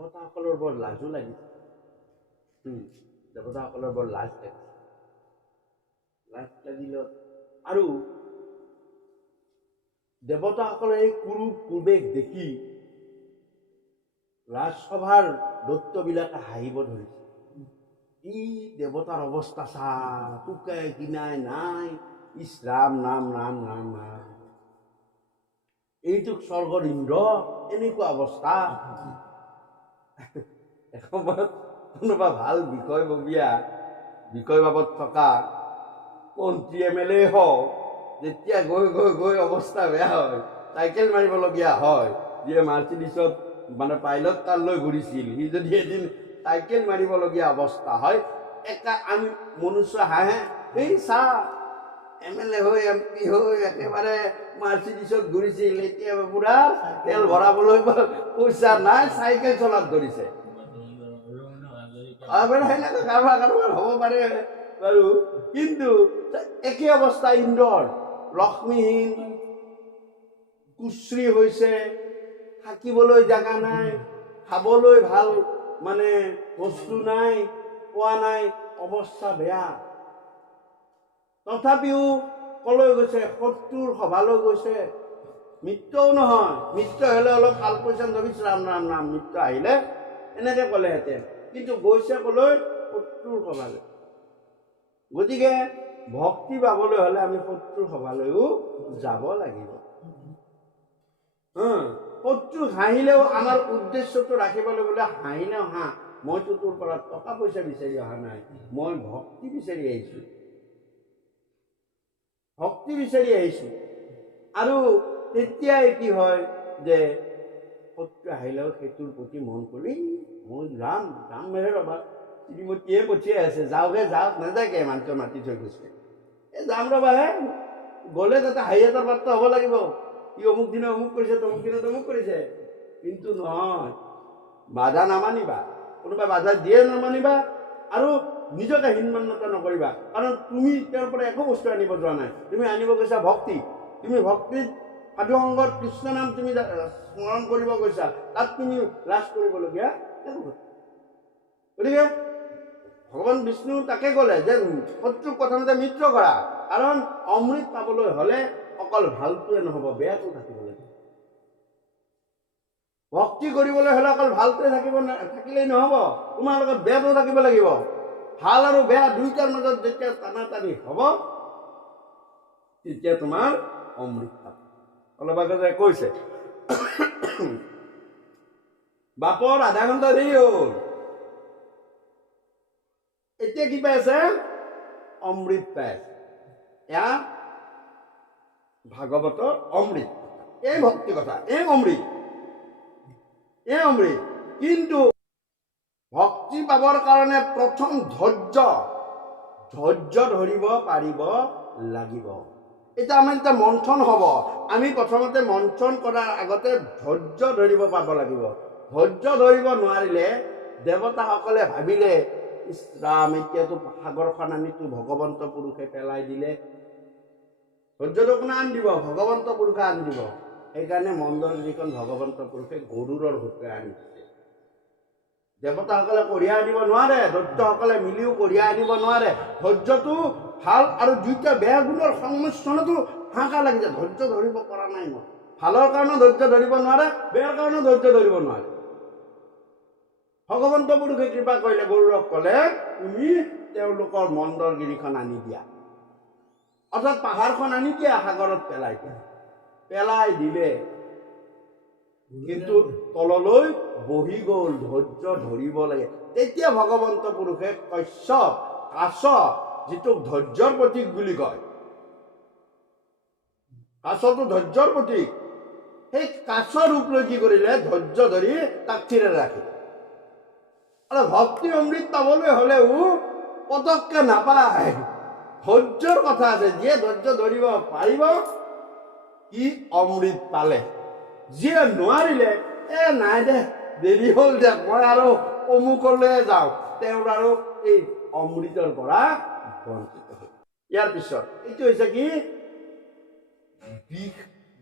দেৱতাসকলৰ বৰ লাজো লাগিছে। দেৱতাসকলৰ বৰ লাজ লাগিছে। লাজ লাগিল আৰু দেৱতাসকলে এই কুৰূপ কুৰ্বেক দেখি ৰাজসভাৰ দৈত্যবিলাকে হাঁহিব ধৰিছে। ই দেৱতাৰ অৱস্থা চা, পোকে কিনাই নাই, ইছ ৰাম ৰাম ৰাম ৰাম ৰাম, এইটোক স্বৰ্গৰ ইন্দ্ৰ, এনেকুৱা অৱস্থা। এসময়ত কোনোবা ভাল বিষয়বাবত থকা মন্ত্ৰী MLA হওক, যেতিয়া গৈ গৈ গৈ অৱস্থা বেয়া হয়, চাইকেল মাৰিবলগীয়া হয়, যিয়ে মাৰ্চিডিছত মানে পাইলট কাৰ লৈ ঘূৰিছিল, সি যদি এদিন চাইকেল মাৰিবলগীয়া অৱস্থা হয়, আমি মনুষ্য হাঁহে, এই চা MLA হৈ MP হৈ একেবাৰে মাৰ্চিডিছত ঘূৰিছিল, এতিয়া পুৰা তেল ভৰাবলৈ পইচা নাই, চাইকেল চলাত ধৰিছে। সেনেকৈ কাৰোবাৰ হ'ব পাৰে বাৰু, কিন্তু একে অৱস্থা ইন্দ্ৰৰ, লক্ষ্মীহীন, কুশ্ৰী হৈছে, থাকিবলৈ জাগা নাই, খাবলৈ ভাল মানে বস্তু নাই, পোৱা নাই, অৱস্থা বেয়া। তথাপিও কলৈ গৈছে? শত্ৰুৰ সভালৈ গৈছে। মিত্ৰও নহয়, মিত্ৰ হ'লে অলপ ভাল পইচা ধৰিছ, ৰাম ৰাম ৰাম, মিত্ৰ আহিলে এনেকে ক'লেহেঁতেন, কিন্তু গৈছে কলৈ? শত্ৰুৰ সভালৈ। গতিকে ভক্তি পাবলৈ হ'লে আমি শত্ৰুৰ সভালৈও যাব লাগিব। শত্ৰু হাঁহিলেও আমাৰ উদ্দেশ্যটো ৰাখিবলৈ গ'লে, হাঁহিলেও হাঁহ, মইতো তোৰ পৰা টকা পইচা বিচাৰি অহা নাই, মই ভক্তি বিচাৰি আহিছোঁ, ভক্তি বিচাৰি আহিছোঁ। আৰু তেতিয়াই কি হয় যে শত্ৰু আহিলেও সেইটোৰ প্ৰতি মন কৰি, মই যাম মেহে ৰ'বা, শ্ৰীমতীয়ে পঠিয়াই আছে, যাওঁহে যাওক, নাযাকে মানুহটো মাতি থৈ গৈছে, এই যাম ৰ'বাহে, গ'লে তাতে হাঁহি এটাৰ পাত্ৰ হ'ব লাগিব, ই অমুক দিনে অমুক কৰিছে, তমুক দিনে তমুক কৰিছে। কিন্তু নহয়, বাধা নামানিবা, কোনোবাই বাধা দিয়ে নামানিবা, আৰু নিজকে হীনমান্যতা নকৰিবা, কাৰণ তুমি তেওঁৰ পৰা একো বস্তু আনিব যোৱা নাই, তুমি আনিব গৈছা ভক্তি। তুমি ভক্তিত সাধু সংগত কৃষ্ণ নাম তুমি স্মৰণ কৰিব গৈছা, তাত তুমি লাজ কৰিবলগীয়া একো কথা। গতিকে ভগৱান বিষ্ণু তাকে ক'লে যে শত্ৰুক প্ৰথমতে মিত্ৰ কৰা, কাৰণ অমৃত পাবলৈ হ'লে অকল ভালটোৱে নহ'ব, বেয়াটো থাকিব লাগিব। ভক্তি কৰিবলৈ হ'লে অকল ভালটোৱে থাকিলেই নহ'ব, তোমাৰ লগত বেয়াটো থাকিব লাগিব। ভাল আৰু বেয়া দুইটাৰ মাজত যেতিয়া টানাটানি হ'ব, তেতিয়া তোমাৰ অমৃত পাব। অলপ আগতে কৈছে বাপৰ আধা ঘণ্টা দেৰি হ'ল, এতিয়া কি পাই আছে? অমৃত পাই আছে। এয়া ভাগৱতৰ অমৃত, এই ভক্তি কথা, এই অমৃত। কিন্তু ভক্তি পাবৰ কাৰণে প্ৰথম ধৈৰ্য ধৰিব পাৰিব লাগিব। এতিয়া আমাৰ এতিয়া মন্থন হ'ব, আমি প্ৰথমতে মন্থন কৰাৰ আগতে ধৈৰ্য ধৰিব পাব লাগিব। ধৈৰ্য ধৰিব নোৱাৰিলে দেৱতাসকলে ভাবিলে, ইছ ৰাম, এতিয়াতো সাগৰখন আনিতো ভগৱন্ত পুৰুষে পেলাই দিলে, ধৈৰ্যটো কোনে আনি দিব? ভগৱন্ত পুৰুষে আনি দিব। সেইকাৰণে মন্দৰগিৰিখন ভগৱন্ত পুৰুষে গৰুড়ৰ ৰূপে আনি দিছে। দেৱতাসকলে কঢ়িয়াই আনিব নোৱাৰে, দৈত্যসকলে মিলিও কঢ়িয়াই আনিব নোৱাৰে। ধৈৰ্যটো ভাল আৰু দুইটা বেয়া গুণৰ সংমিশ্ৰণতো হাহাকাৰ লাগি যায়, ধৈৰ্য ধৰিব পৰা নাই মই। ভালৰ কাৰণেও ধৈৰ্য ধৰিব নোৱাৰে, বেয়াৰ কাৰণেও ধৈৰ্য ধৰিব নোৱাৰে। ভগৱন্ত পুৰুষে কৃপা কৰিলে, গৰুড়ক ক'লে, তুমি তেওঁলোকৰ মন্দৰগিৰিখন আনি দিয়া, অৰ্থাৎ পাহাৰখন আনি দিয়া, সাগৰত পেলাই দিলে। কিন্তু তললৈ বহি গ'ল, ধৈৰ্য ধৰিব লাগে। তেতিয়া ভগৱন্ত পুৰুষে কশ্যপ, কাছ, যিটোক ধৈৰ্যৰ প্ৰতীক বুলি কয়, কাছটো ধৈৰ্যৰ প্ৰতীক, সেই কাছ ৰূপ লৈ কি কৰিলে? ধৈৰ্য ধৰি তাক থিৰে ৰাখিলে। আৰু ভক্তি অমৃত পাবলৈ হ'লেও পতককে নাপায়, ধৈৰ্যৰ কথা আছে। যিয়ে ধৈৰ্য ধৰিব পাৰিব, ই অমৃত পালে। যিয়ে নোৱাৰিলে, নাই দে, দেৰি হ'ল দে, মই আৰু অমুকলৈ যাওঁ, তেওঁৰ আৰু এই অমৃতৰ পৰা বঞ্চিত হ'ল। ইয়াৰ পিছত এইটো হৈছে কি?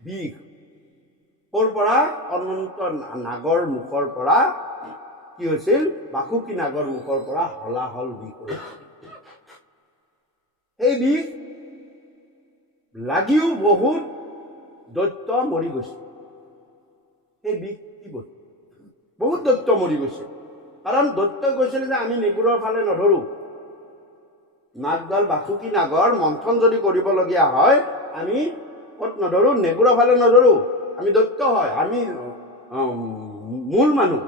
বিষ। ক'ৰ পৰা? অনন্ত নাগৰ মুখৰ পৰা কি হৈছিল, বাসুকী নাগৰ মুখৰ পৰা হলাহল বিষ ওলাইছিল। সেই বিষ লাগিও বহুত দৈত্য মৰি গৈছে। সেই বিষ কি বস্তু? বহুত দৈত্য মৰি গৈছে। কাৰণ দৈত্যই কৈছিল যে আমি নেগুৰৰ ফালে নধৰোঁ, নাগডাল বাসুকী নাগৰ মন্থন যদি কৰিবলগীয়া হয় আমি ক'ত নধৰোঁ, নেগুৰৰ ফালে নধৰোঁ, আমি দৈত্য হয়, আমি মূল মানুহ,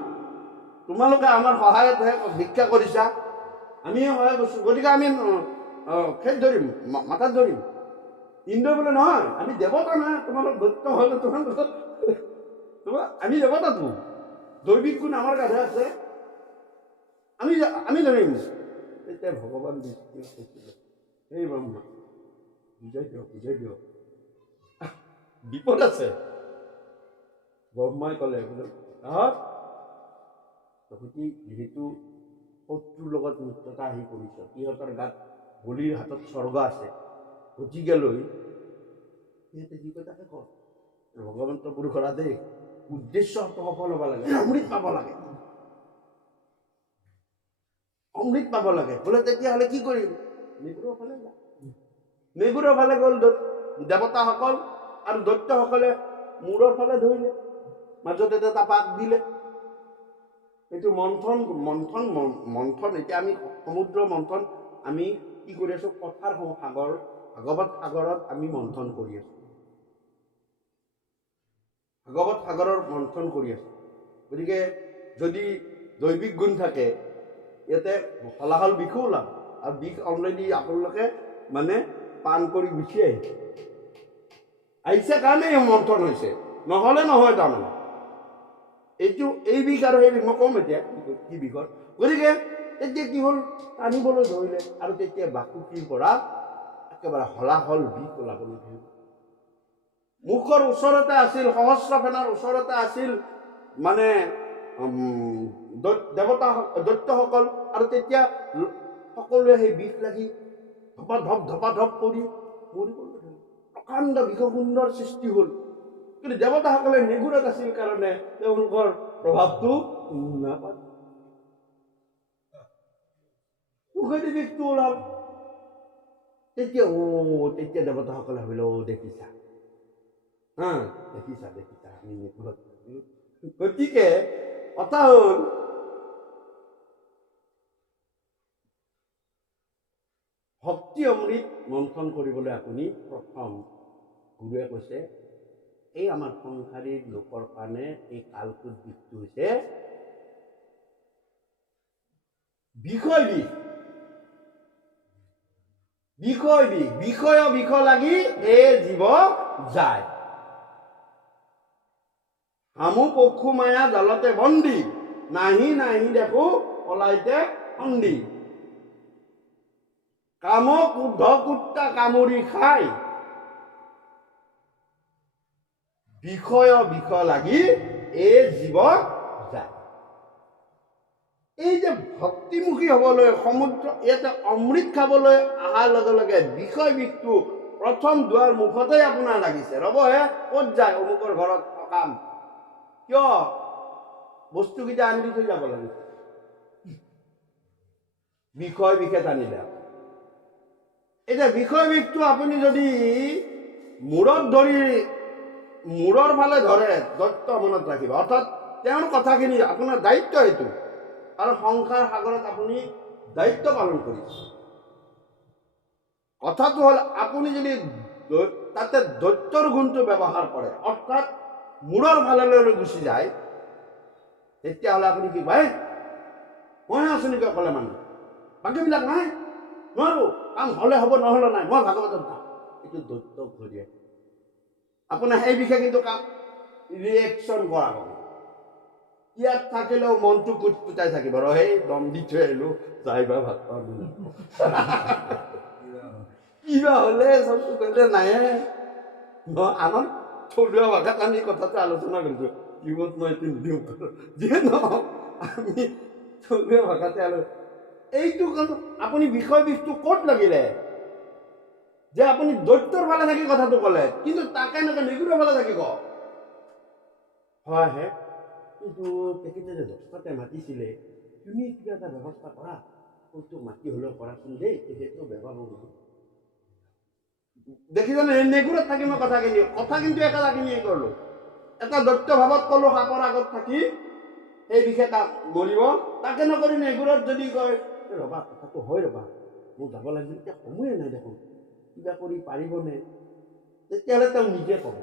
তোমালোকে আমাৰ সহায়তহে ভিক্ষা কৰিছা, আমিহে সহায় কৰিছোঁ, গতিকে আমি খেত ধৰিম, মাথাত ধৰিম। ইন্দ্ৰই বোলে নহয়, আমি দেৱতা নহয়, তোমালোক দৈত্য হ'লে আমি দেৱতাটো, দৈবিক গুণ আমাৰ গাতে আছে, আমি ধৰিম। তেতিয়া ভগৱান বিষ্ণুৱে কৈছিলে, এই ব্ৰহ্মা বুজাই দিয়ক বিপদ আছে। ব্ৰহ্মাই ক'লে বোলে তহঁতি যিহেতু শত্ৰুৰ লগত মিত্ৰতা আহি কৰিছ, সিহঁতৰ গাত বলিৰ হাতত স্বৰ্গ আছে, গতিকেলৈ সিহঁতে যি কয় তাকে কৰ। ভগৱন্ত পুৰুষৰ আদেশ, উদ্দেশ্য সফল হ'ব লাগে, অমৃত পাব লাগে, অমৃত পাব লাগে। বোলে তেতিয়াহ'লে কি কৰিম, নেগুৰৰ ফালে যা। নেগুৰৰ ফালে গ'ল দেৱতাসকল, আৰু দৈত্যসকলে মূৰৰ ফালে ধৰিলে, মাজত এটা পাক দিলে। এইটো মন্থন এতিয়া আমি সমুদ্ৰ মন্থন আমি কি কৰি আছো, কথাৰ সাগৰ, ভাগৱত সাগৰত আমি মন্থন কৰি আছো, ভাগৱত সাগৰৰ মন্থন কৰি আছো। গতিকে যদি দৈবিক গুণ থাকে, ইয়াতে হলাহল বিষো ওলাব, আৰু বিষ অলৰেডি আপোনালোকে মানে পান কৰি গুচি আহিছে কাৰণে মন্থন হৈছে, নহ'লে নহয়। তাৰমানে এই বিষ আৰু সেই বিষ মই ক'ম এতিয়া কি বিষৰ। গতিকে তেতিয়া কি হ'ল, টানিবলৈ ধৰিলে, আৰু তেতিয়া বাসুকীৰ পৰা একেবাৰে হলাহল বিষ ওলাবলৈ ধৰিলে। মুখৰ ওচৰতে আছিল, সহস্ৰ ফেনাৰ ওচৰতে আছিল মানে দৈত্যসকল, আৰু তেতিয়া সকলোৱে সেই বিষ লাগি ধপাধপ কৰি মৰিবলৈ ধৰিলে। প্ৰকাণ্ড বিষকুণ্ডৰ সৃষ্টি হ'ল। কিন্তু দেৱতাসকলে নেগুৰত আছিল কাৰণে তেওঁলোকৰ প্ৰভাৱটো নাপালে, মুখেদি বিষটো ওলাল। তেতিয়া দেৱতাসকলে ভাবিলে, দেখিছা আমি নেগুৰত। গতিকে কথা হ'ল, ভক্তি অমৃত মন্থন কৰিবলৈ আপুনি প্ৰথম গুৰুৱে কৈছে, এই আমাৰ সংসাৰীৰ লোকৰ কাৰণে এই কালকুট বিষটো হৈছে বিষয় বিষ লাগি এই জীৱ যায়। হামু পক্ষু মায়া জালতে বন্দী, নাহি দেখো পলাইতে সন্ধি। কাম ক্ৰোধ কুত্তা কামুৰি খাই, বিষ লাগি এই জীৱ যায়। এই যে ভক্তিমুখী হ'বলৈ সমুদ্ৰ ইয়াতে অমৃত খাবলৈ অহাৰ লগে লগে বিষটো প্ৰথম দুৱাৰ মুখতে আপোনাৰ লাগিছে। ৰ'বহে, ক'ত যায়, অমুকৰ ঘৰত সকাম, কিয় বস্তুকেইটা আনি দি থৈ যাব লাগিছে। বিষে টানিলে। এতিয়া বিষটো আপুনি যদি মূৰত ধৰি মূৰৰ ফালে ধৰে, দৈত্য মনত ৰাখিব, অৰ্থাৎ তেওঁৰ কথাখিনি আপোনাৰ দায়িত্ব এইটো, আৰু সংসাৰ সাগৰত আপুনি দায়িত্ব পালন কৰিছে। কথাটো হ'ল, আপুনি যদি তাতে দৈত্যৰ গুণটো ব্যৱহাৰ কৰে, অৰ্থাৎ মূৰৰ ফাললৈ গুচি যায়, তেতিয়াহ'লে আপুনি কি পায়, মই আছো নেকি অকলে মানুহ, বাকীবিলাক নাই, নোৱাৰো, কাম হ'লে হ'ব নহ'লে নাই, মই ভাগৱতত যাম, এইটো দৈত্যক ধৰিয়ে। আপোনাৰ সেই বিষয়ে কিন্তু ৰিয়েকশ্যন কৰা হ'ব। ইয়াত থাকিলেও মনটো কুটকুটাই থাকিব, সেই দম দি থৈ আহিলো, যাই বা ভাত পাওঁ কিবা হ'লে চবটো কৰিলে নাহে। আমাৰ থলুৱা ভাষাত আমি কথাটো আলোচনা কৰিছো, কিবত মই এইটো নিদিওঁ, যিয়ে নহওক আমি থলুৱা ভাষাতে এইটো আপুনি বিষটো ক'ত লাগিলে যে আপুনি দৈত্যৰ ফালে থাকি কথাটো ক'লে, কিন্তু তাকে নেগুৰৰ ফালে থাকি কওক। হয়হে, কিন্তু তেখেতে যে দহটাতে মাতিছিলে তুমি কিবা এটা ব্যৱস্থা কৰা তোক মাতি হ'লেও কৰাচোন দেই তেখেতেও বেয়া পাব দেখিছানে নেগুৰত থাকি মই কথা কিন্তু একেটাখিনিয়ে ক'লো এটা দৈত্য ভাৱত ক'লো সাপৰ আগত থাকি সেই বিশেষ মৰিব তাকে নকৰি নেগুৰত যদি কয় ৰ'বা কথাটো হয় ৰ'বা মোৰ যাব লাগিব এতিয়া সময়ে নাই দেখোন কিবা কৰি পাৰিবনে তেতিয়াহ'লে তেওঁ নিজে ক'ব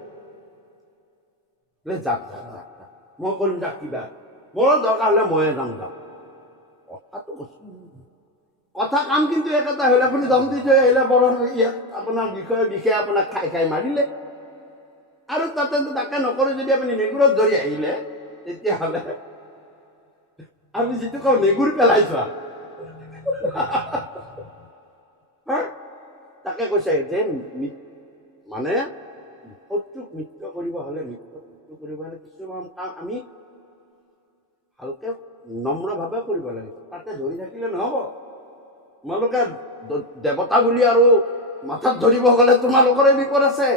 যাক মই কৰিম যাক কিবা মোৰ দৰকাৰ হ'লে ময়ে যাম যাম কথাটো কৈছোঁ কথা কাম কিন্তু একেটা হ'লে আপুনি দম দি থৈ আহিলে বৰ ইয়াত আপোনাৰ বিষয়ে আপোনাক খাই খাই মাৰিলে আৰু তাকে নকৰি যদি আপুনি নেগুৰত ধৰি আহিলে তেতিয়াহ'লে আমি যিটো কওঁ নেগুৰ পেলাই যোৱা তাকে কৈছে যে মানে শত্ৰুক মিত্ৰ কৰিব হ'লে কিছুমান কাম আমি ভালকে নম্ৰভাৱে কৰিব লাগিব তাতে ধৰি থাকিলে নহ'ব তোমালোকে দেৱতা বুলি আৰু মাথাত ধৰিব গ'লে তোমালোকৰে বিপদ আছে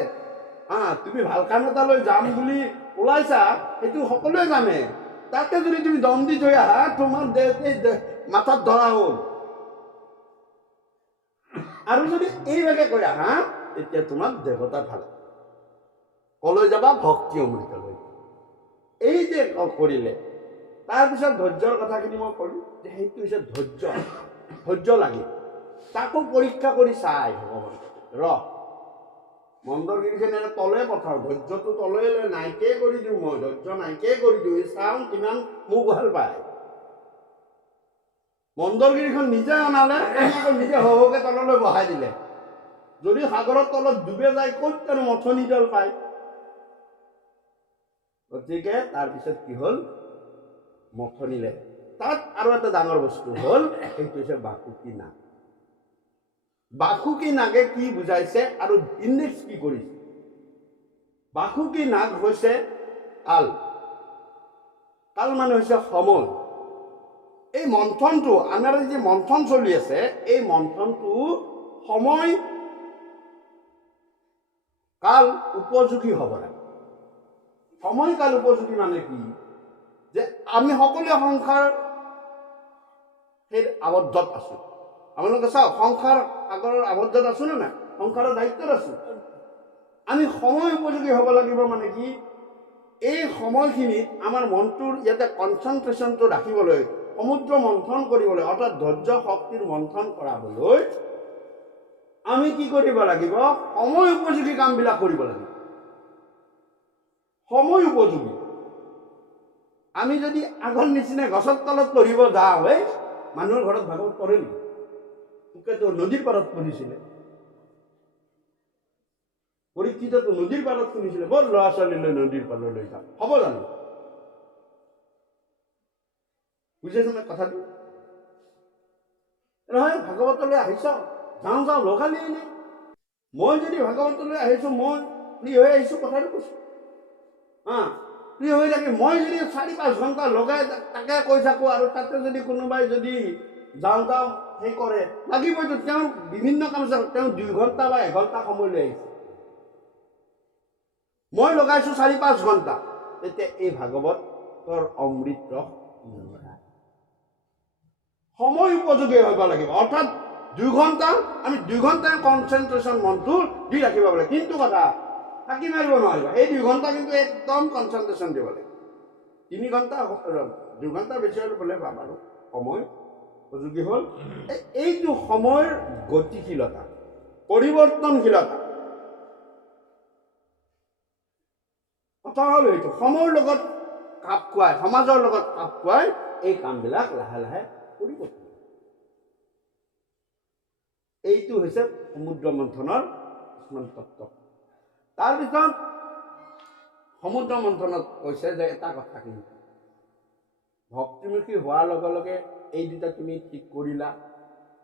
তুমি ভাল কাম এটা লৈ যাম বুলি ওলাইছা সেইটো সকলোৱে জানে তাকে যদি তুমি দম দি থৈ আহা তোমাৰ মাথাত ধৰা হ'ল আৰু যদি এইভাগে কৈ আহা তেতিয়া তোমাক দেৱতা ভাল কলৈ যাবা ভক্তি অমৃতলৈ এই যে কৰিলে তাৰপিছত ধৈৰ্যৰ কথাখিনি মই ক'লো যে সেইটো হৈছে ধৈৰ্য লাগে তাকো পৰীক্ষা কৰি চাই ভগৱান মন্দৰগিৰিখিনি তলে পঠাওঁ ধৈৰ্যটো তলে নাইকিয়াই কৰি দিওঁ মই ধৈৰ্য নাইকিয়াই কৰি দিওঁ চাওঁ কিমান মোক ভাল পায় মন্দৰগিৰিখন নিজে অনালে নিজে সহকে তললৈ বহাই দিলে যদি সাগৰৰ তলত ডুবে যায় ক'ত আৰু মথনিডাল পায় গতিকে তাৰপিছত কি হ'ল মথনিলে তাত আৰু এটা ডাঙৰ বস্তু হ'ল সেইটো হৈছে বাসুকী নাগে কি বুজাইছে আৰু ইণ্ডেক্স কি কৰিছে বাসুকী নাগ হৈছে কাল মানে হৈছে সময় এই মন্থনটো আমাৰ যি মন্থন চলি আছে এই মন্থনটো সময় কাল উপযোগী হ'ব লাগে সময় কাল উপযোগী মানে কি যে আমি সকলোৱে সংসাৰ সেই আবদ্ধত আছো আপোনালোকে চাওক সংসাৰ আগৰৰ আবদ্ধত আছো নে নাই সংসাৰৰ দায়িত্বত আছো আমি সময় উপযোগী হ'ব লাগিব মানে কি এই সময়খিনিত আমাৰ মনটোৰ ইয়াতে কনচেনট্ৰেশ্যনটো ৰাখিবলৈ সমুদ্ৰ মন্থন কৰিবলৈ অৰ্থাৎ ধৈৰ্য শক্তিৰ মন্থন কৰাবলৈ আমি কি কৰিব লাগিব সময় উপযোগী কামবিলাক কৰিব লাগিব সময় উপযোগী আমি যদি আগৰ নিচিনা গছৰ তলত পঢ়িব যাওঁ মানুহৰ ঘৰত ভাগৱত পঢ়ে নেকি তোকেতো নদীৰ পাৰত পঢ়িছিলে পৰীক্ষিতটো নদীৰ পাৰত শুনিছিলে বৰ ল'ৰা ছোৱালীলৈ নদীৰ পাৰলৈ যাওঁ হ'ব জানো বুজিছেনে কথাটো নহয় ভাগৱতলৈ আহিছ যাওঁ লগালি এনে মই যদি ভাগৱতলৈ আহিছো মই প্ৰিয় হৈ আহিছো কথাটো কৈছো প্ৰিয় হৈ থাকে মই যদি 4-5 ঘণ্টা লগাই তাকে কৈ থাকো আৰু তাতে যদি কোনোবাই যদি যাওঁ সেই কৰে লাগিবইতো তেওঁ বিভিন্ন কাম আছে তেওঁ 2 ঘণ্টা বা 1 ঘণ্টা সময় লৈ আহিছে মই লগাইছো 4-5 ঘণ্টা তেতিয়া এই ভাগৱতৰ অমৃত সময় উপযোগী হ'ব লাগিব অৰ্থাৎ 2 ঘণ্টা আমি 2 ঘণ্টা কনচেনট্ৰেশ্যন মনটো দি ৰাখিব লাগে কিন্তু কথা থাকি মাৰিব নোৱাৰিবা এই 2 ঘণ্টা কিন্তু একদম কনচেনট্ৰেশ্যন দিব লাগে 3 ঘণ্টা 2 ঘণ্টা বেছি হ'লে বোলে আৰু সময় উপযোগী হ'ল এইটো সময়ৰ গতিশীলতা পৰিৱৰ্তনশীলতা কথা হ'ল এইটো সময়ৰ লগত খাপ খুৱাই সমাজৰ লগত খাপ খুৱাই এই কামবিলাক লাহে লাহে কৰিব এইটো হৈছে সমুদ্ৰ মন্থনৰ কিছুমান তত্ত্ব তাৰপিছত সমুদ্ৰ মন্থনত কৈছে যে এটা কথা কিন্তু ভক্তিমুখী হোৱাৰ লগে লগে এই দুটা তুমি ঠিক কৰিলা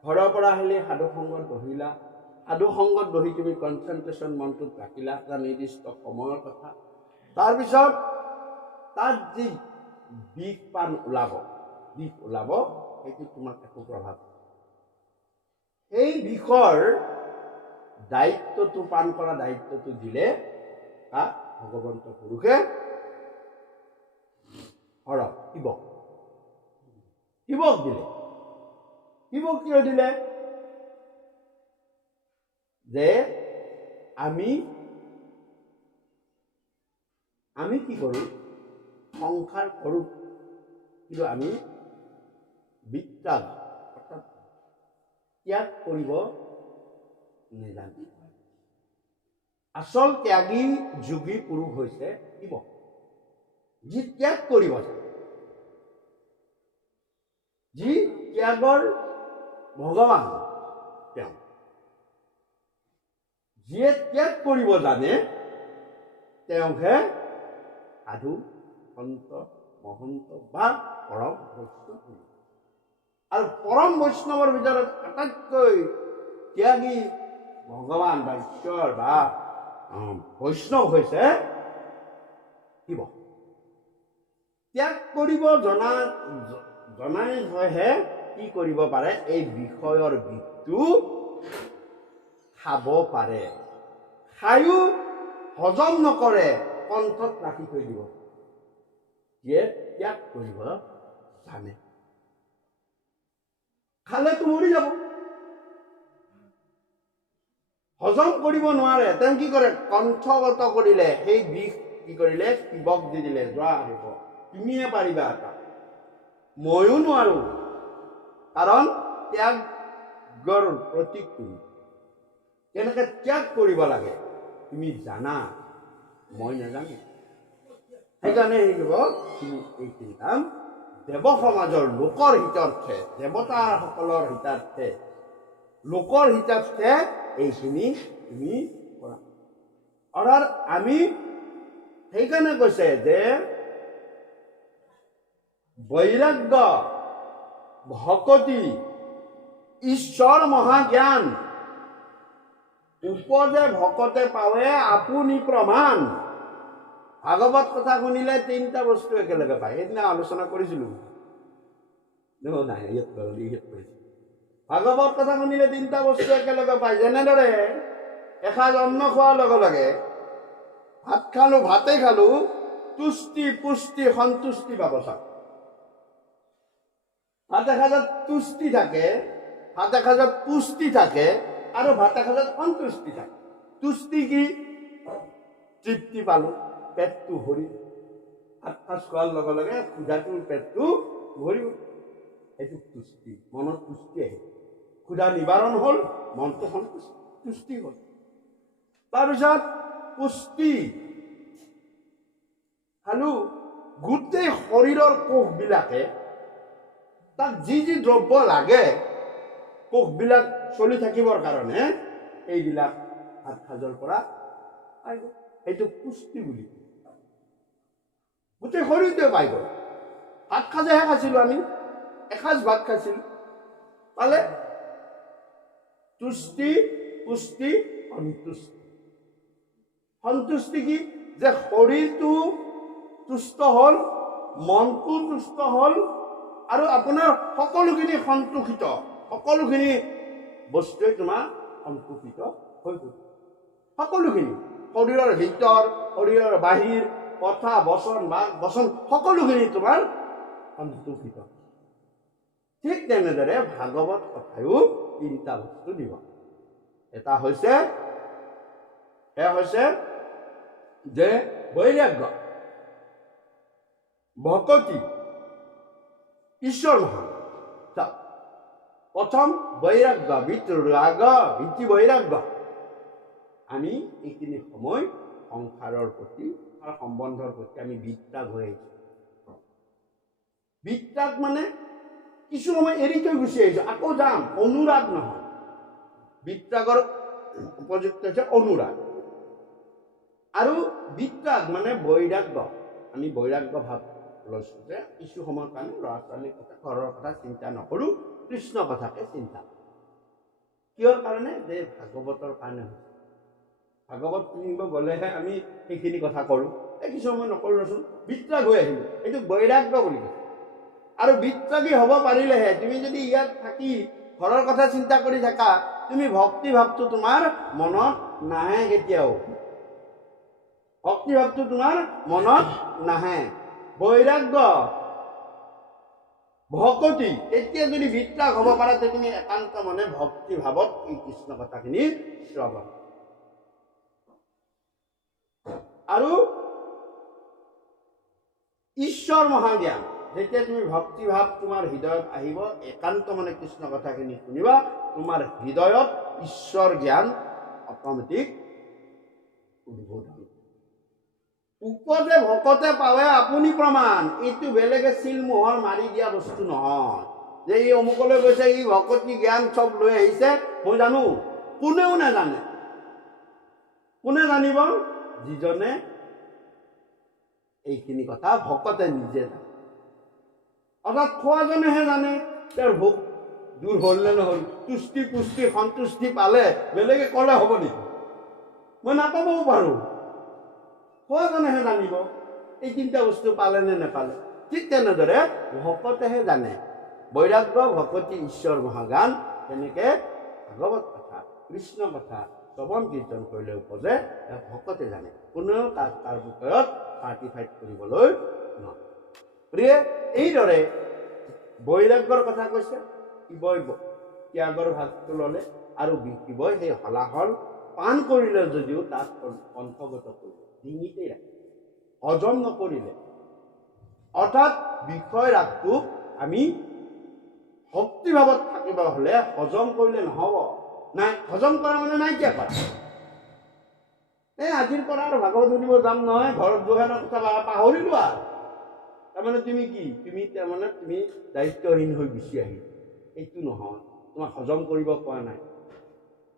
ঘৰৰ পৰা আহিলে সাধু সংগত বহিলা সাধু সংগত বহি তুমি কনচেনট্ৰেশ্যন মনটোত ৰাখিলা এটা নিৰ্দিষ্ট সময়ৰ কথা তাৰপিছত তাত যি বিষ ওলাব সেইটো তোমাক একো প্ৰভাৱ এই বিষৰ দায়িত্বটো পান কৰা দায়িত্বটো দিলে তাক ভগৱন্ত পুৰুষে হৰক শিৱক দিলে। শিৱক কিয় দিলে? যে আমি কি কৰোঁ? সংসাৰ কৰোঁ, কিন্তু আমি বিত্ৰাগ অৰ্থাৎ ত্যাগ কৰিব নেজানো। আচল ত্যাগী যোগী পুৰুষ হৈছে শিৱ, যি ত্যাগ কৰিব জানে, যি ত্যাগৰ ভগৱান তেওঁ। যিয়ে ত্যাগ কৰিব জানে তেওঁকহে সাধু, সন্ত, মহন্ত বা পৰম বৈষ্ণৱ। আৰু পৰম বৈষ্ণৱৰ ভিতৰত আটাইতকৈ ত্যাগী ভগৱান বা ঈশ্বৰ বা বৈষ্ণৱ হৈছে শিৱ। ত্যাগ কৰিব জনাই হয়হে কি কৰিব পাৰে? এই বিষয়ৰ বিষটো খাব পাৰে। খায়ো হজম নকৰে, কণ্ঠত ৰাখি থৈ দিব। যিয়ে ত্যাগ কৰিব জানে। খালেতো মৰি যাব, হজম কৰিব নোৱাৰে। তেওঁ কি কৰে? কণ্ঠগত কৰিলে। সেই বিষ কি কৰিলে? শিৱক দি দিলে। যোৱা আহিব, তুমিয়ে পাৰিবা এটা, ময়ো নোৱাৰো। কাৰণ ত্যাগৰ প্ৰতীক তুমি। কেনেকে ত্যাগ কৰিব লাগে তুমি জানা, মই নাজানো। সেইকাৰণে তুমি এইখিনি কাম দেৱ সমাজৰ লোকৰ হিতাৰ্থে, দেৱতাসকলৰ হিতাৰ্থে, লোকৰ হিতাৰ্থে এইখিনি তুমি কৰা। অৰ্থাৎ আমি সেইকাৰণে কৈছে যে বৈৰাগ্য, ভকতি, ঈশ্বৰ মহাজ্ঞান উপজে ভকতে পাৱে আপুনি প্ৰমাণ। ভাগৱত কথা শুনিলে 3টা বস্তু একেলগে পায়। সেইদিনা আলোচনা কৰিছিলো, নাই ইয়াত কৰিছো। ভাগৱত কথা শুনিলে 3টা বস্তু একেলগে পায়। যেনেদৰে এসাঁজ অন্ন খোৱাৰ লগে লগে ভাতেই খালো, তুষ্টি, পুষ্টি, সন্তুষ্টি পাব। চাওক, ভাত এসাঁজত তুষ্টি থাকে, ভাত এসাঁজত পুষ্টি থাকে, আৰু ভাত এসাঁজত সন্তুষ্টি থাকে। তুষ্টি কি? তৃপ্তি পালো, পেটটো ভৰিল। ভাত সাঁজ খোৱাৰ লগে লগে ক্ষুধাটোৰ পেটটো ভৰিব, এইটো তুষ্টি। মনত তুষ্টি আহিল, ক্ষুধা নিবাৰণ হ'ল, মনটো তুষ্টি হ'ল। তাৰপিছত পুষ্টি খালো, গোটেই শৰীৰৰ কোষবিলাকে তাক যি দ্ৰব্য লাগে কোষবিলাক চলি থাকিবৰ কাৰণে এইবিলাক ভাত সাঁজৰ পৰা পাই গ'ল। সেইটো পুষ্টি বুলি গোটেই শৰীৰটোৱে পাই গ'ল। ভাত সাঁজেহে খাইছিলো আমি, এসাঁজ ভাত খাইছিলো, পালে তুষ্টি, পুষ্টি, সন্তুষ্টি। সন্তুষ্টি কি? যে শৰীৰটো তুষ্ট হ'ল, মনটো তুষ্ট হ'ল, আৰু আপোনাৰ সকলোখিনি সন্তোষিত, সকলোখিনি বস্তুৱে তোমাৰ সন্তোষিত হৈ গ'ল। সকলোখিনি, শৰীৰৰ ভিতৰ, শৰীৰৰ বাহিৰ, কথা বচন সকলোখিনি তোমাৰ সন্তোষিত। ঠিক তেনেদৰে ভাগৱত কথায়ো 3টা বস্তু দিব। এটা হৈছে যে বৈৰাগ্য, ভকতি, ঈশ্বৰ মহান। প্ৰথম বৈৰাগ্য, বিতৰাগ, ভীতি বৈৰাগ্য। আমি এইখিনি সময় সংসাৰৰ প্ৰতি, সম্বন্ধৰ প্ৰতি আমি বিত্ৰাগ হৈ আহিছো। বিত্ৰাগ মানে কিছু সময় এৰি থৈ গুচি আহিছো, আকৌ যাম, অনুৰাগ নহয়। বিত্ৰাগৰ উপযুক্ত হৈছে অনুৰাগ। আৰু বিত্ৰাগ মানে বৈৰাগ্য। আমি বৈৰাগ্য ভাৱ লৈছো যে কিছু সময়ৰ কাৰণে ল'ৰা ছোৱালীৰ কথা, ঘৰৰ কথা চিন্তা নকৰো, কৃষ্ণ কথাকে চিন্তা। কিহৰ কাৰণে? যে ভাগৱতৰ কাৰণে হৈছে। ভাগৱত শুনিব গ'লেহে আমি সেইখিনি কথা কৰোঁ, কিছু সময় নকৰো ৰচোন, বিত্ৰাগ হৈ আহিলো, এইটো বৈৰাগ্য বুলি কৈছে। আৰু বিত্ৰাগী হ'ব পাৰিলেহে, তুমি যদি ইয়াত থাকি ঘৰৰ কথা চিন্তা কৰি থাকা, তুমি ভক্তি ভাৱটো তোমাৰ মনত নাহে কেতিয়াও। ভক্তি ভাৱটো তোমাৰ মনত নাহে। বৈৰাগ্য ভকতি এতিয়া যদি বিত্ৰাগ হ'ব পাৰা তেতিয়া তুমি একান্ত মনে ভক্তি ভাৱত এই কৃষ্ণ কথাখিনি শ্ৰৱণ আৰু ঈশ্বৰ মহাজ্ঞান যেতিয়া তুমি ভক্তি ভাৱ তোমাৰ হৃদয়ত আহিব একান্ত মনে কৃষ্ণ কথাখিনি শুনিবা তোমাৰ হৃদয়ত ঈশ্বৰ জ্ঞান অট'মেটিক উদ্ভৱ হ'ব উপদে ভকতে পাৱে আপুনি প্ৰমাণ এইটো বেলেগে চিল মোহৰ মাৰি দিয়া বস্তু নহয় যে ই অমুকলৈ গৈছে ই ভকতি জ্ঞান চব লৈ আহিছে মই জানো কোনেও নাজানে কোনে জানিব যিজনে এইখিনি কথা ভকতে নিজে জানে অৰ্থাৎ খোৱাজনেহে জানে তেওঁৰ ভোক দূৰ হ'ল নে নহ'ল তুষ্টি পুষ্টি সন্তুষ্টি পালে বেলেগে ক'লে হ'ব নেকি মই নাপাবও পাৰোঁ খোৱাজনেহে জানিব এই তিনিটা বস্তু পালে নে নাপালে ঠিক তেনেদৰে ভকতেহে জানে বৈৰাগ্য ভকতি ঈশ্বৰ মহাজ্ঞান তেনেকৈ ভাগৱত কথা কৃষ্ণ কথা শ্ৰৱণ কীৰ্তন কৰিলে উপজে ভকতে জানে কোনেও তাক তাৰ বিষয়ত চাৰ্টিফাইড কৰিবলৈ নহয় গতিকে এইদৰে বৈৰাগ্যৰ কথা কৈছে শিৱই ত্যাগৰ ভাগটো ল'লে আৰু শিৱই সেই হলাহল পান কৰিলে যদিও তাক কণ্ঠগত কৰিলে ডিঙিতেই ৰাখে হজম নকৰিলে অৰ্থাৎ বিষয় ৰাগটোক আমি ভক্তিভাৱত থাকিব হ'লে হজম কৰিলে নহ'ব নাই হজম কৰা মানে নাইকিয়া কৰা এই আজিৰ পৰা আৰু ভাগৱত শুনিব যাম নহয় ঘৰত দোকানৰ কথা পাহৰিলো আৰু তাৰমানে তুমি কি তুমি তাৰমানে তুমি দায়িত্বহীন হৈ গুচি আহিল এইটো নহয় তোমাক হজম কৰিব পৰা নাই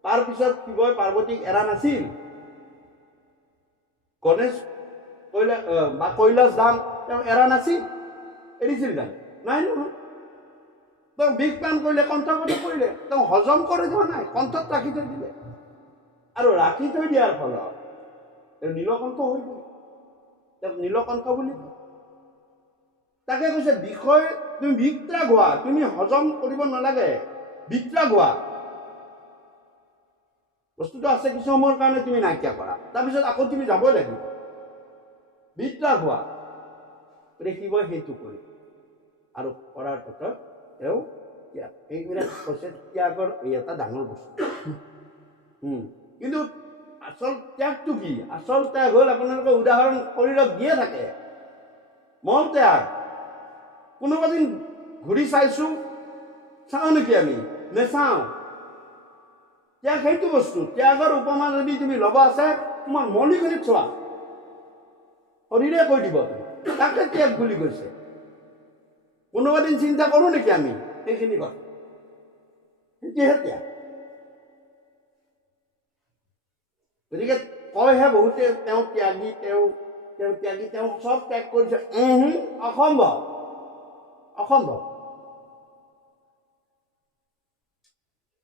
তাৰপিছত শিৱই পাৰ্বতীক এৰা নাছিল গণেশ কৈলাশ ধাম তেওঁ এৰা নাছিল এৰিছিল জানো নাই নহয় তেওঁ বিষ পান কৰিলে কণ্ঠগত কৰিলে তেওঁ হজম কৰি যোৱা নাই কণ্ঠত ৰাখি থৈ দিলে আৰু ৰাখি থৈ দিয়াৰ ফলত তেওঁ নীলকণ্ঠ হৈ গ'ল তেওঁক নীলকণ্ঠ বুলি কয় তাকে কৈছে বিষয় তুমি বিত্ৰাগ হোৱা তুমি হজম কৰিব নালাগে বিত্ৰাগ হোৱা বস্তুটো আছে কিছু সময়ৰ কাৰণে তুমি নাইকিয়া কৰা তাৰপিছত আকৌ তুমি যাবই লাগিব বিত্ৰাগ হোৱা গতিকে শিৱই সেইটো কৰি আৰু কৰাৰ পাছত তেওঁ এইবিলাক কৈছে ত্যাগৰ এই এটা ডাঙৰ বস্তু কিন্তু আচল ত্যাগটো কি আচল ত্যাগ হ'ল আপোনালোকে উদাহৰণ শৰীৰত দিয়ে থাকে মল ত্যাগ কোনোবা দিন ঘূৰি চাইছোঁ চাওঁ নেকি আমি নেচাওঁ ত্যাগ সেইটো বস্তু ত্যাগৰ উপমা যদি তুমি ল'ব আছে তোমাৰ মলিখিনিত চোৱা শৰীৰে কৈ দিব তাকে ত্যাগ বুলি কৈছে কোনোবা দিন চিন্তা কৰোঁ নেকি আমি সেইখিনি কথা তেতিয়াহে ত্যাগ গতিকে কয়হে বহুতে তেওঁ ত্যাগী তেওঁ ত্যাগী তেওঁ চব ত্যাগ কৰিছে অসম্ভৱ অসম্ভৱ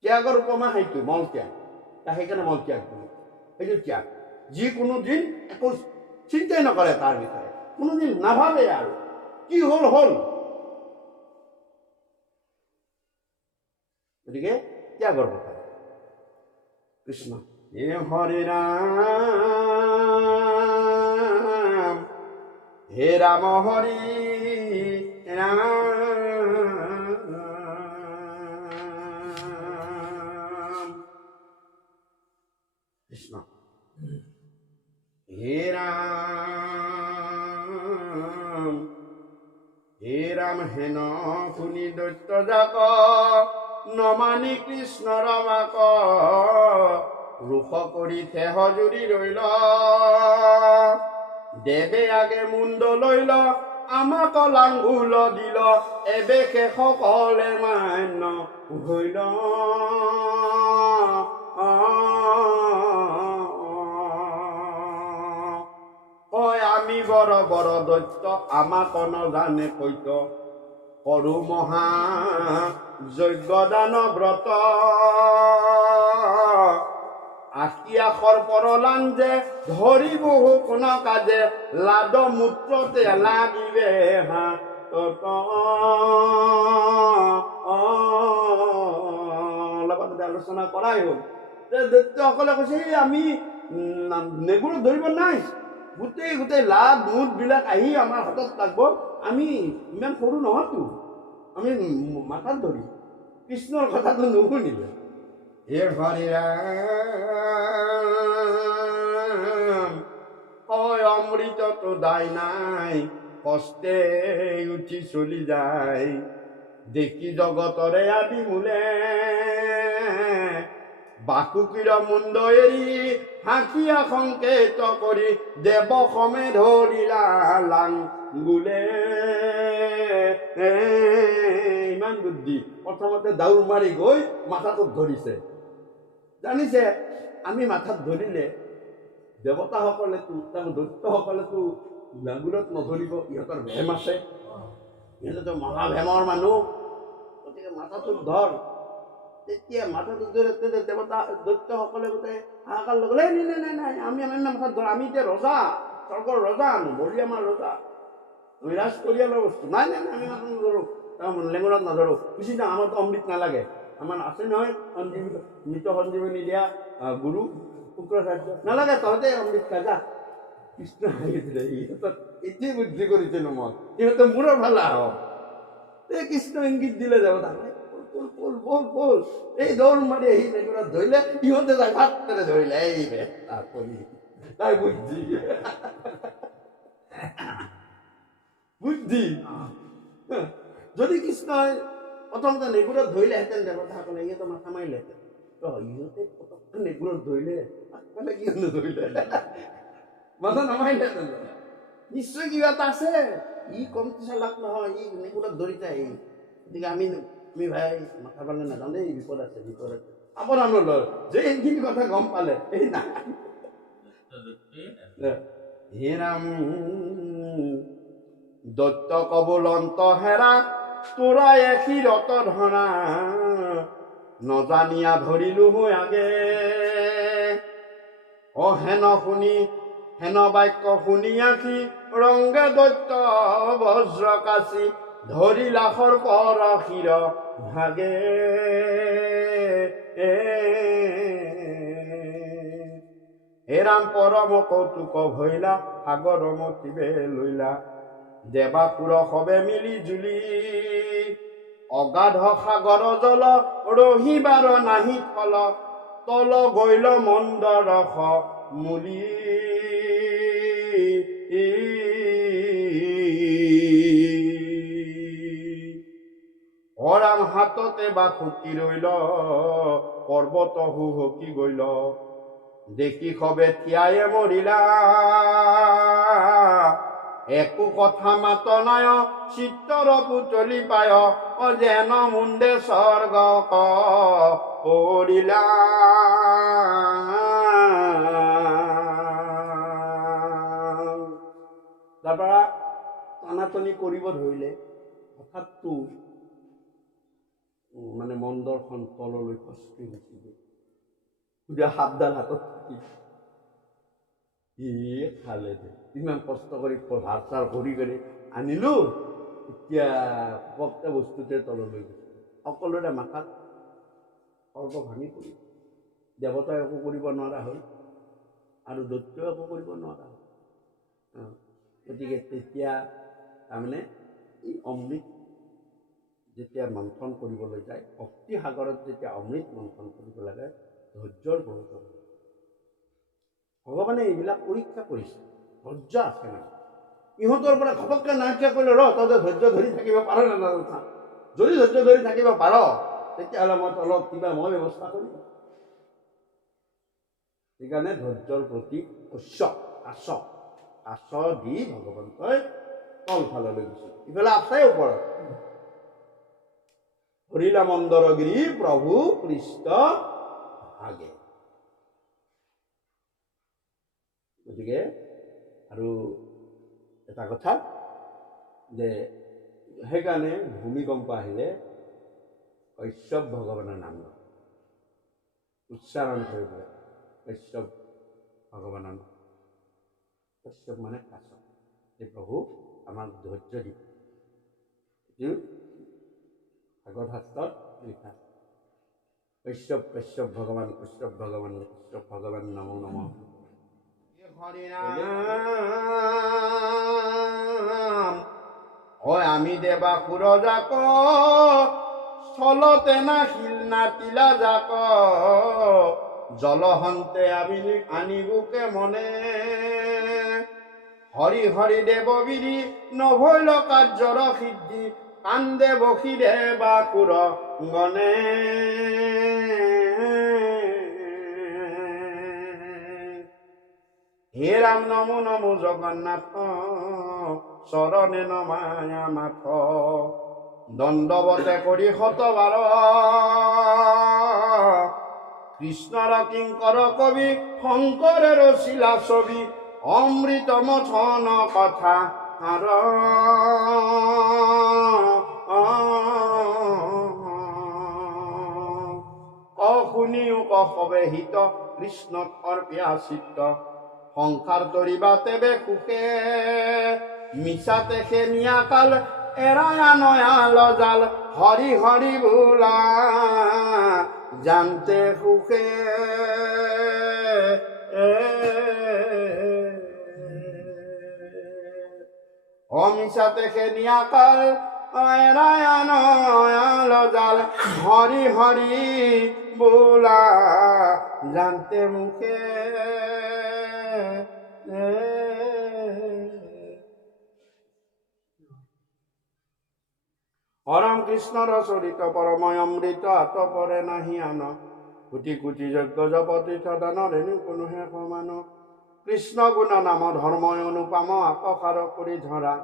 ত্যাগৰ উপমা সেইটো মল ত্যাগ সেইকাৰণে মল ত্যাগ বুলি সেইটো ত্যাগ যিকোনো দিন একো চিন্তাই নকৰে তাৰ বিষয়ে কোনোদিন নাভাবে আৰু কি হ'ল হ'ল গতিকে ত্যাগৰ কথা কৃষ্ণ হৰে ৰাম হে ৰাম হৰি ৰাম কৃষ্ণ হে ৰাম হেন শুনি দৈত্য যাক নমানি কৃষ্ণ ৰমাক ৰোষ কৰি থেহ জুৰি ৰৈল দেৱে আগে মুণ্ড লৈল আমাক লাংগুল দিল এবেশে সকলে মান্য হইল কয় আমি বৰ বৰ দৈত্য আমাক নজানে কৈত কৰো মহা যজ্ঞ দান ব্ৰত আশিয়া সৰ্পৰ লাঞ্জে ধৰি বহু কোন কাজে লাদ মূত্ৰতে লাগিবে হাতত লগত আলোচনা কৰাই হ'ল যে দৈত্যসকলে কৈছে আমি নেগুৰক ধৰিব নাই গোটেই গোটেই লাভ মুঠবিলাক আহি আমাৰ হাতত লাগব, আমি ইমান সৰু নহয়তো, আমি মাথাত ধৰি কৃষ্ণৰ কথাটো নুশুনিলে। হে হৰি ৰাম হয় অমৃততো দায় নাই, কষ্টে উঠি চলি যায়, দেখি জগতৰে আদি মূলে, বাকুকিৰ মুণ্ড এৰি হাঁহিয়া সংকেত কৰি দেৱ সমে ধৰিলা লাংগুলে। ইমান বুদ্ধি, প্ৰথমতে দাউৰ মাৰি গৈ মাথাটোত ধৰিছে। জানিছে আমি মাথাত ধৰিলে দেৱতাসকলেতো দৈত্যসকলেতো লাঙুলত নধৰিব, ইহঁতৰ ভেম আছে, ইহঁতেতো মহাভেমৰ মানুহ, গতিকে মাথাটোত ধৰ। তেতিয়া মাথাটোত ধৰে দেৱতা দৈত্যসকলে গোটেই হাহাকাৰ লগালে, নাই নাই নাই আমি মাথাত ধৰ, আমি এতিয়া ৰজা, স্বৰ্গৰ ৰজা, আমি বলি আমাৰ ৰজা, আমি ৰাজ পৰিয়ালৰ বস্তু, নাই নাই নাই আমি মাথা নধৰোঁ, লেঙুৰত নধৰোঁ, গুচি যাওঁ, আমাৰতো অমৃত নালাগে, আমাৰ আছে নহয় সঞ্জীৱনী, মৃত সঞ্জীৱনী দিয়া গুৰু শুক্ৰাচাৰ্য, নালাগে তহঁতে অমৃত খা যা। কৃষ্ণ আহিছিলে, ইহঁতক এটি বুদ্ধি কৰিছিলোঁ মই, সিহঁতে মূৰৰ ভালা হওক, এই কৃষ্ণ ইংগিত দিলে দেৱতা, বল এই দৌৰ মাৰি আহি লেঙুৰত ধৰিলে, ইহঁতে যাই ভাতৰে ধৰিলে, এই তাই বুদ্ধি বুদ্ধি। যদি কৃষ্ণই প্ৰথমতে নেগুৰত ধৰিলেহেঁতেন দেৱতাসকলে, ইহঁতে মাথা মাৰিলেহেঁতেন, ইহঁতে পটককৈ নেগুৰত ধৰিলে, আগফালে কি নধৰিলে, মাথা নামাৰিলেহেঁতেন, নিশ্চয় কিবা এটা আছে, ই কমটি চালাক নহয়, ই নেগুৰত ধৰিছে, গতিকে আমি ভাই মাথা পালে নাযাওঁ দেই, বিপদ আছে বিপদ আছে, আপোনাৰ নলয় যে এইখিনি কথা গম পালে, এই নাই হে ৰাম দৈত্য কবুলন্ত হেৰা, তোৰা এশিৰত ধৰা, নজানিয়া ধৰিলো হৈ আগে, হেন শুনি হেন বাক্য শুনি আখি, ৰংগে দৈত্য বজ্ৰ কাচি, ধৰিলা সৰ্পৰ শিৰ ভাগে। হেৰাম পৰম কৌতুক ভৈলা, সাগৰ মতিবে লৈলা, দেৱাসুৰ সবে মিলি জুলি, অগাধ সাগৰ জল ৰহিবাৰ নাহি ফল, তল গৈল মন্দ ৰস মুলি। অৰাম হাততে বা খুকি ৰৈল, পৰ্বত হুহকি গৈল, দেখি সবে থিয়ায়ে মৰিলা, একো কথা মাত নাই, চিত্তৰ পুতলি পায়, যেন মুণ্ডে স্বৰ্গ পৰিলা। তাৰপৰা টানাটনি কৰিব ধৰিলে, হঠাৎতো মানে মন্দৰখন তললৈ খচকি গুচি গ'ল, সাপডাল হাতত থাকি খালে দে, ইমান কষ্ট কৰি ভাত চাৰ কৰি আনিলো, এতিয়া পক্কা বস্তুতে তললৈ গৈছে, সকলোৰে মাথাত সৰ্ব ভাঙি পৰিল, দেৱতাই একো কৰিব নোৱাৰা হ'ল আৰু দৈত্যই একো কৰিব নোৱাৰা হ'ল। গতিকে তেতিয়া তাৰমানে এই অমৃত যেতিয়া মন্থন কৰিবলৈ যায়, ভক্তি সাগৰত যেতিয়া অমৃত মন্থন কৰিব লাগে, ধৈৰ্যৰ প্ৰয়োজন। ভগৱানে এইবিলাক পৰীক্ষা কৰিছে, ধৈৰ্য আছে মানে, ইহঁতৰ পৰা ঘপককৈ নাইকিয়া কৰিলে, তহঁতে ধৈৰ্য ধৰি থাকিব পাৰ নে নাজানো, যদি ধৈৰ্য ধৰি থাকিব পাৰ তেতিয়াহ'লে মই তলত কিবা মই ব্যৱস্থা কৰিম। সেইকাৰণে ধৈৰ্যৰ প্ৰতি কাছ দি ভগৱন্তই তলফাললৈ গৈছিল, ইফালে আছে ওপৰত, হৰিলা মন্দৰগিৰি প্ৰভু কৃষ্ণ ভাগে। গতিকে আৰু এটা কথা যে সেইকাৰণে ভূমিকম্প আহিলে কশ্যপ ভগৱানৰ নাম উচ্চাৰণ কৰিবলৈ, কশ্যপ ভগৱানৰ নাম, কশ্যপ মানে কাছ, যে প্ৰভু আমাক ধৈৰ্য দিব, এইটো ভাগৱত শাস্ত্ৰত লিখা, কশ্যপ ভগৱান, কশ্যপ ভগৱান নমো নমঃ। হৰিনাম হয় আমি দেৱাসুৰ যাক চলতে না শিল না তিলা যাক জলহন্তে আনিবুকে মনে হৰি হৰি দেৱবীৰি নভৈল কাৰ্যৰ সিদ্ধি কান্দে বসি দেৱাসুৰ গণে হে ৰাম নমো নমো জগন্নাথ চৰণে নমায়া মাথ দণ্ডবতে কৰি শতবাৰ কৃষ্ণৰ কিংকৰ কবি শংকৰে ৰচিলা ছবি অমৃত মথন কথা সাৰ শুনিও কবে হিত কৃষ্ণত অৰ্পিয়া চিত্ত সংসাৰ তৰিবা তেবে সুখে মিছাতে খেনিয়া কাল এৰায়া নয়া লজাল হৰি হৰি বোলা জানতে সুখে অমিছাতে খেনিয়া কাল এৰায়া নয়া লজাল হৰি হৰি বোলা জানতে মুখে অৰম কৃষ্ণৰ চৰিত পৰময় অমৃত আতপৰে নাহি আন কোটি কোটি যজ্ঞ জপতি দান ৰেণু কোনো হে সমান কৃষ্ণ গুণ নাম ধৰ্ময় অনুপম আকসাৰ কৰি ধৰা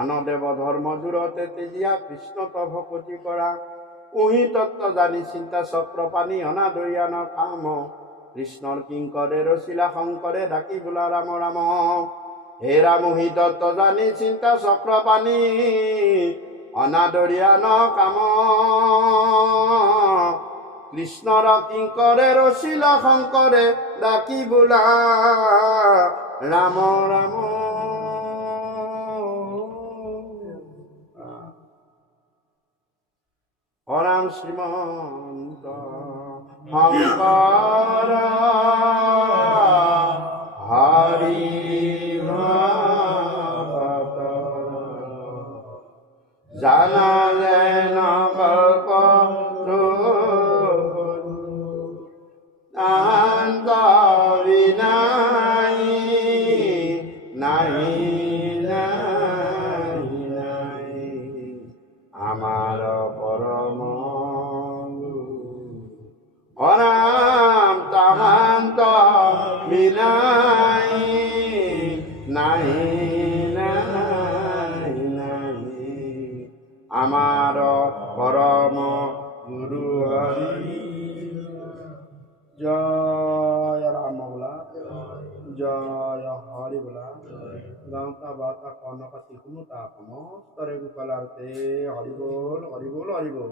আন দেৱ ধৰ্ম দূৰতে তেজিয়া কৃষ্ণ তভ কটি কৰা উহি তত্ত্ব জানি চিন্তা চক্ৰ পানী অনাদৰিয়ান কাম কৃষ্ণৰ কিংকৰে ৰচিলা শংকৰে ডাকি বোলা ৰাম ৰাম হে ৰাম উহি তত্ত্ব জানি চিন্তা চক্ৰ পানী অনাদৰিয়ান কাম কৃষ্ণৰ কিংকৰে ৰচিলা শংকৰে ডাকি বোলা ৰাম ৰাম অৰাম শ্ৰীমন্ত শংকৰ হৰি জানা যেন কল্প অন্ত বিনাই নাহি নাহি নাহি আমাৰ পৰম অনাম তামান্ত বিনাই নাহি নাহি নাহি আমাৰ পৰম গুৰু হৰি জয় ৰাম বোলা জয় হৰি বোলা গাঁওতা বাৰ্তা কৰ্ণপাতি শুনোতা সমস্তৰে গোপালাৰ্থে হৰি বল হৰি বল হৰি বল।